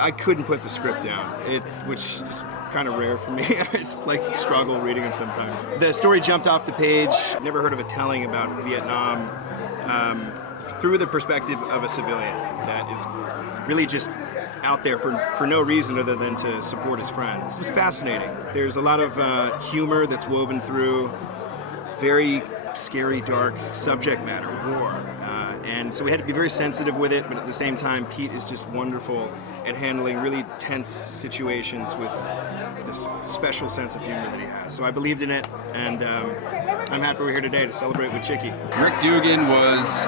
I couldn't put the script down, which is kind of rare for me. I just struggle reading them sometimes. The story jumped off the page. Never heard of a telling about Vietnam through the perspective of a civilian that is really just out there for no reason other than to support his friends. It was fascinating. There's a lot of humor that's woven through, very scary, dark subject matter, war. And so we had to be very sensitive with it, but at the same time, Pete is just wonderful at handling really tense situations with this special sense of humor that he has. So I believed in it, and I'm happy we're here today to celebrate with Chickie. Rick Dugan was,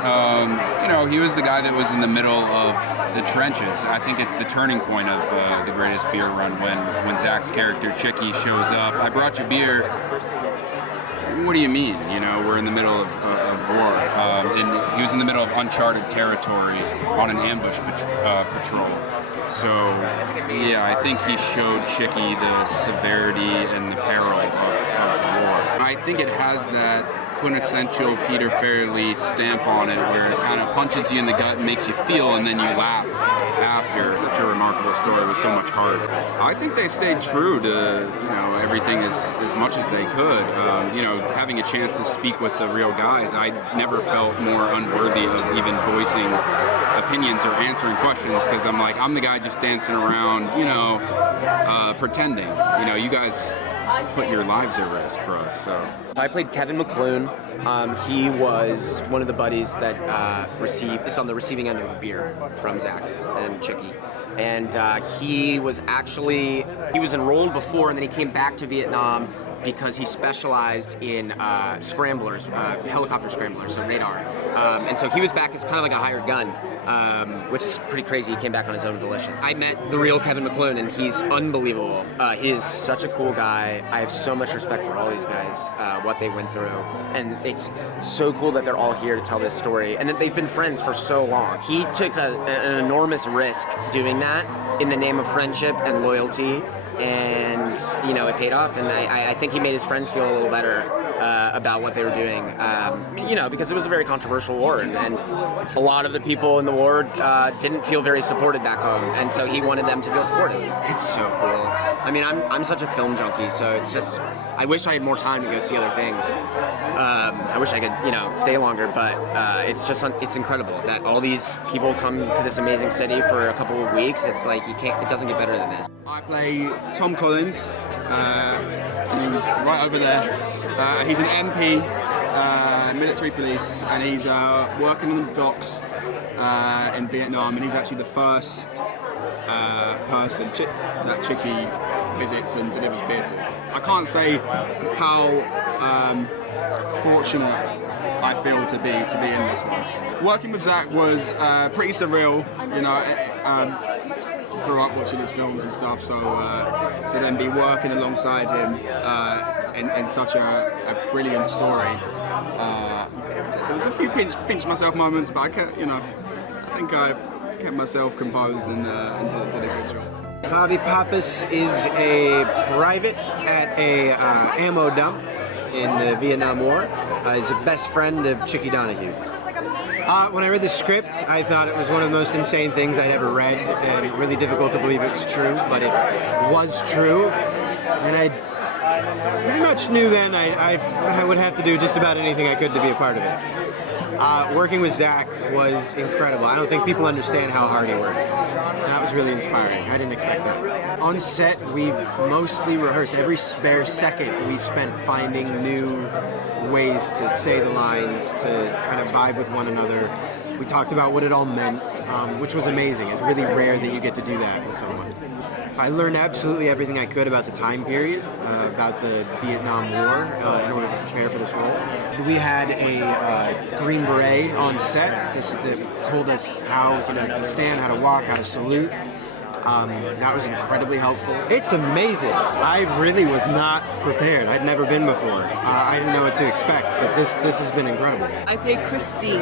he was the guy that was in the middle of the trenches. I think it's the turning point of the greatest beer run when Zac's character Chickie shows up. I brought you beer. What do you mean? We're in the middle of war. And he was in the middle of uncharted territory on an ambush patrol. So, yeah, I think he showed Chickie the severity and the peril of war. I think it has that quintessential Peter Farrelly stamp on it, where it kind of punches you in the gut and makes you feel, and then you laugh after. Such a remarkable story with so much heart. I think they stayed true to everything as much as they could. Having a chance to speak with the real guys, I never felt more unworthy of even voicing opinions or answering questions, because I'm the guy just dancing around, pretending. You guys put your lives at risk for us. So I played Kevin McClune. He was one of the buddies that is on the receiving end of a beer from Zac and Chickie. And he was enrolled before, and then he came back to Vietnam because he specialized in scramblers, helicopter scramblers, so radar. And so he was back as kind of like a hired gun, which is pretty crazy. He came back on his own volition. I met the real Kevin McClune, and he's unbelievable. He is such a cool guy. I have so much respect for all these guys, what they went through. And it's so cool that they're all here to tell this story, and that they've been friends for so long. He took an enormous risk doing that in the name of friendship and loyalty. And it paid off, and I think he made his friends feel a little better about what they were doing, because it was a very controversial war, and a lot of the people in the war didn't feel very supported back home, and so he wanted them to feel supported. It's so cool. I mean, I'm such a film junkie, so it's just, I wish I had more time to go see other things. I wish I could, stay longer, but it's incredible that all these people come to this amazing city for a couple of weeks. It's like, it doesn't get better than this. I play Tom Collins. He's right over there. He's an MP, military police, and he's working on the docks in Vietnam, and he's actually the first person that Chickie visits and delivers beer to. I can't say how fortunate I feel to be in this one. Working with Zac was pretty surreal, grew up watching his films and stuff, so to then be working alongside him in such a brilliant story. There was a few pinch myself moments, but I think I kept myself composed and did a good job. Bobby Pappas is a private at a ammo dump in the Vietnam War. He's a best friend of Chickie Donohue. When I read the script, I thought it was one of the most insane things I'd ever read, and really difficult to believe it was true, but it was true, and I pretty much knew then I would have to do just about anything I could to be a part of it. Working with Zac was incredible. I don't think people understand how hard he works. That was really inspiring. I didn't expect that. On set, we mostly rehearsed. Every spare second we spent finding new ways to say the lines, to kind of vibe with one another. We talked about what it all meant, which was amazing. It's really rare that you get to do that with someone. I learned absolutely everything I could about the time period, about the Vietnam War, in order to prepare for this role. So we had a Green Beret on set that told us how to stand, how to walk, how to salute. That was incredibly helpful. It's amazing. I really was not prepared. I'd never been before. I didn't know what to expect, but this has been incredible. I played Christine,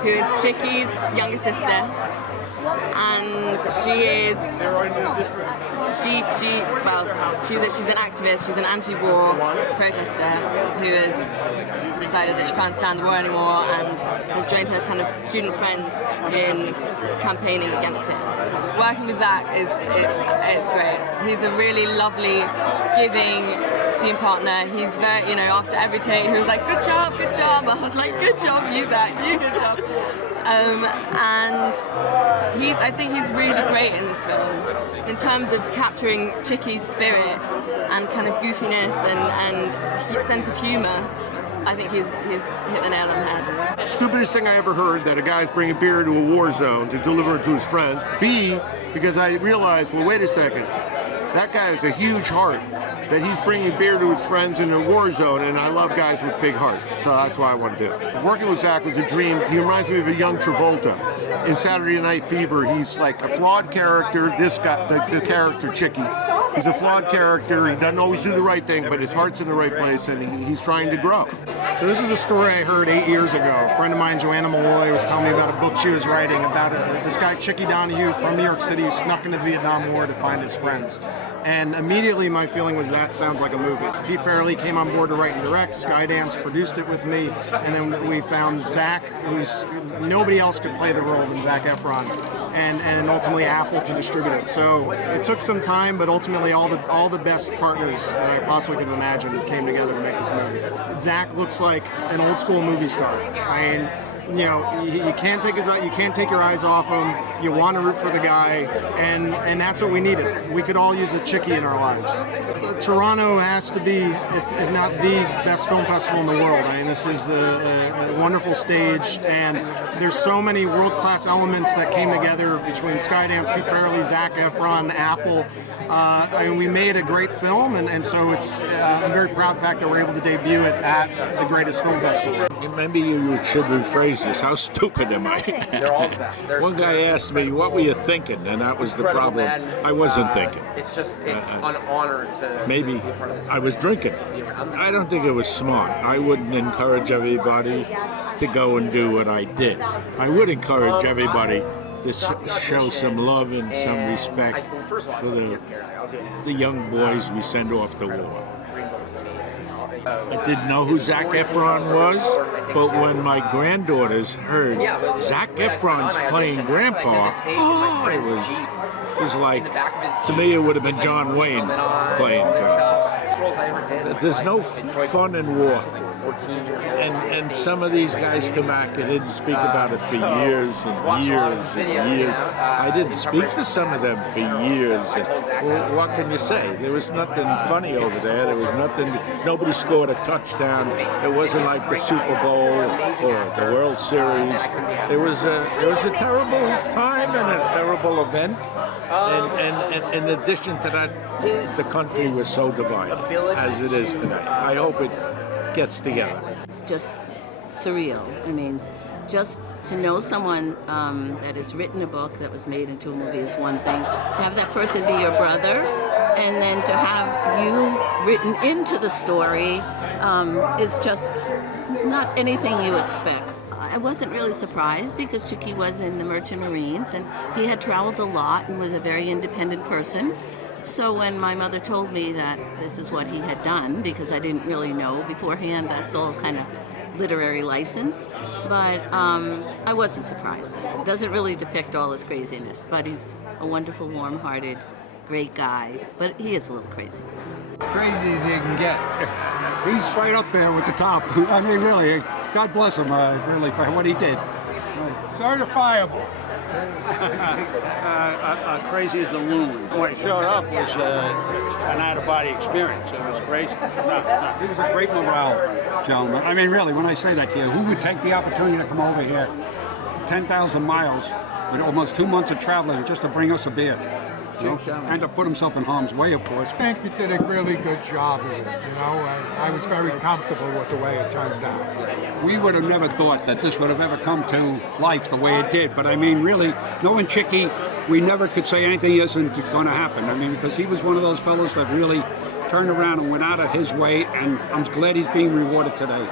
who is Chickie's younger sister. and she's an activist. She's an anti-war protester who has decided that she can't stand the war anymore and has joined her kind of student friends in campaigning against it. Working with Zac is great. He's a really lovely, giving scene partner. He's very, after every take, he was like, good job. I was like, good job, you Zac, you good job. And I think he's really great in this film in terms of capturing Chickie's spirit and kind of goofiness and sense of humor. I think he's hit the nail on the head. Stupidest thing I ever heard, that a guy's bringing beer to a war zone to deliver it to his friends. B, because I realized, well, wait a second, that guy has a huge heart, that he's bringing beer to his friends in a war zone, and I love guys with big hearts, so that's why I want to do it. Working with Zac was a dream. He reminds me of a young Travolta. In Saturday Night Fever, he's like a flawed character. This guy, the character Chickie, he's a flawed character. He doesn't always do the right thing, but his heart's in the right place, and he's trying to grow. So this is a story I heard 8 years ago. A friend of mine, Joanna Molloy, was telling me about a book she was writing about this guy, Chickie Donohue, from New York City, who snuck into the Vietnam War to find his friends. And immediately my feeling was that sounds like a movie. Pete Farrelly came on board to write and direct. Skydance produced it with me. And then we found Zac, nobody else could play the role than Zac Efron. And ultimately Apple to distribute it. So it took some time, but ultimately all the best partners that I possibly could imagine came together to make this movie. Zac looks like an old school movie star. I mean, you can't take your eyes off him. You want to root for the guy, and that's what we needed. We could all use a Chickie in our lives. Toronto has to be, if not the best film festival in the world. I mean, this is a wonderful stage, and there's so many world-class elements that came together between Skydance, Pete Farrelly, Zac Efron, Apple. I mean, we made a great film, and so I'm very proud of the fact that we're able to debut it at the greatest film festival. Maybe you should rephrase this. How stupid am I? They're all the best. One guy asked me, what were you thinking? And that was the problem. I wasn't thinking. It's an honor to maybe be a part of this. I was drinking. I don't think it was smart. I wouldn't encourage everybody to go and do what I did. I would encourage everybody to show some love and some respect for the young boys we send off to war. I didn't know who Zac Efron was, but when my granddaughters heard Zac Efron's playing Grandpa, it was like, to me it would have been John Wayne playing There's no fun in war. And some of these guys come back and didn't speak about it for years and years and years. I didn't speak to some of them for years. And, well, what can you say? There was nothing funny over there. There was nothing. Nobody scored a touchdown. It wasn't like the Super Bowl or the World Series. It was a terrible time and a terrible event. And in addition to that, the country was so divided as it is tonight. I hope it gets together. It's just surreal. I mean, just to know someone that has written a book that was made into a movie is one thing. To have that person be your brother, and then to have you written into the story is just not anything you expect. I wasn't really surprised because Chickie was in the Merchant Marines and he had traveled a lot and was a very independent person. So when my mother told me that this is what he had done, because I didn't really know beforehand, that's all kind of literary license, but I wasn't surprised. It doesn't really depict all his craziness, but he's a wonderful, warm-hearted, great guy, but he is a little crazy. As crazy as you can get. He's right up there with the top. I mean, really, God bless him, really, for what he did. Certifiable. Crazy as a loon. When he showed up, it was an out-of-body experience. It was crazy. He was a great morale gentleman. I mean, really, when I say that to you, who would take the opportunity to come over here 10,000 miles with almost 2 months of traveling just to bring us a beer? And to put himself in harm's way, of course. I think he did a really good job of it, you know. I was very comfortable with the way it turned out. We would have never thought that this would have ever come to life the way it did. But I mean, really, knowing Chickie, we never could say anything isn't going to happen. I mean, because he was one of those fellows that really turned around and went out of his way, and I'm glad he's being rewarded today.